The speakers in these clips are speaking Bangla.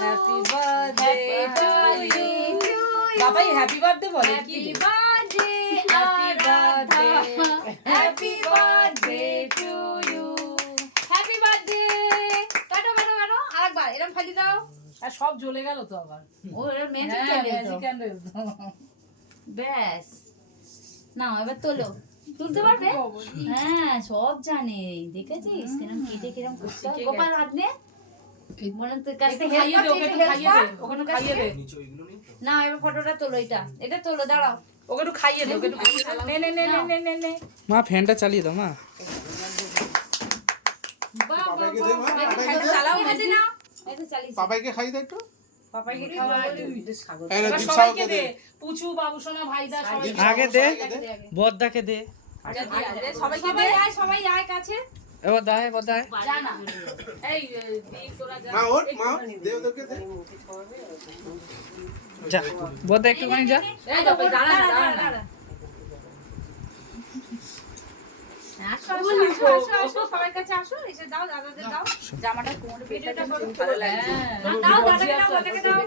Happy birthday to you Babai happy birthday বলে কি happy birthday happy birthday to you happy birthday কাটো কাটো কাটো আরেকবার এরকম ফালি দাও আর সব জ্বলে গেল তো আবার ও এর ম্যাজিক হ্যাঁ ক্যান্ডেল তো ম্যাজিক ক্যান্ডেল তো ব্যাস নাও এবার তোলো তুলতে পারবে হ্যাঁ সব জানে দেখেছিস কিরম কেটে কিরম করতে হয় গোপাল হাত নে মনে তোর কাছ থেকে খাইয়ে দে ওকে একটু খাইয়ে দে ওকে খাইয়ে দে না এবার ফটোটা তোলো এটা তোলো দাঁড়াও ওকে একটু খাইয়ে দে ওকে একটু খাইয়ে দে নে নে নে নে নে নে মা ফ্যানটা চালিয়ে দাও মা বাহ বাহ চালাও মেজি নাও এটা চালিয়ে পাপাইকে খাই দে একটু পাপাইকে খাওয়া সাগর এই না, এবার দীপসাকে সবাইকে দে। দে পুচু বাবু সোনা ভাইদা সবাই আগে দে বদ্দাকে দে সবাইকে দে সবাই আয় কাছে এবার দায় বদ্দায় জানা এই দি তোরা যা মা ওঠ মা ওঠ, দে ওদেরকে দে যা বদ্দা একটুখানি যা এই বাবা দাঁড়া দাঁড়া আসো আসো আসো আসো সবার কাছে আসো এসে দাও দাদাদের দাও জামাটা কোমরে পেটটা ভালো লাগে দাও দাদাকে দাও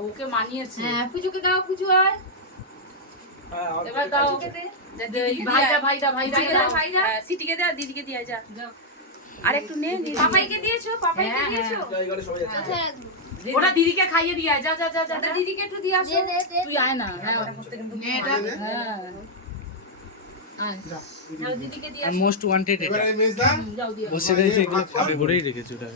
ওকে মানিয়েছে হ্যাঁ পুজোকে দাও পুজো আয় এবার দাও ভাইদা ভাইদা ভাইদা ভাইদা সিটিকে দে আর দিদিকে দিয়ে যা আর একটু নে পাপাইকে দিয়েছো পাপাইকে দিয়েছো আচ্ছা ওটা দিদিকে খাইয়ে দিয়ে আয়, যা যা যা যা দাদা দিদিকে একটু দিয়ে আসো তুই আয় না হ্যাঁ ওটা করতে কিন্তু হ্যাঁ আয় যাও দিদিকে দিয়ে আর মোস্ট ওয়ান্টেড এটা এবারে মেজদা যাও দিয়ে বসে রয়েছে এগুলো খাবে ভরেই রেখেছে ওটা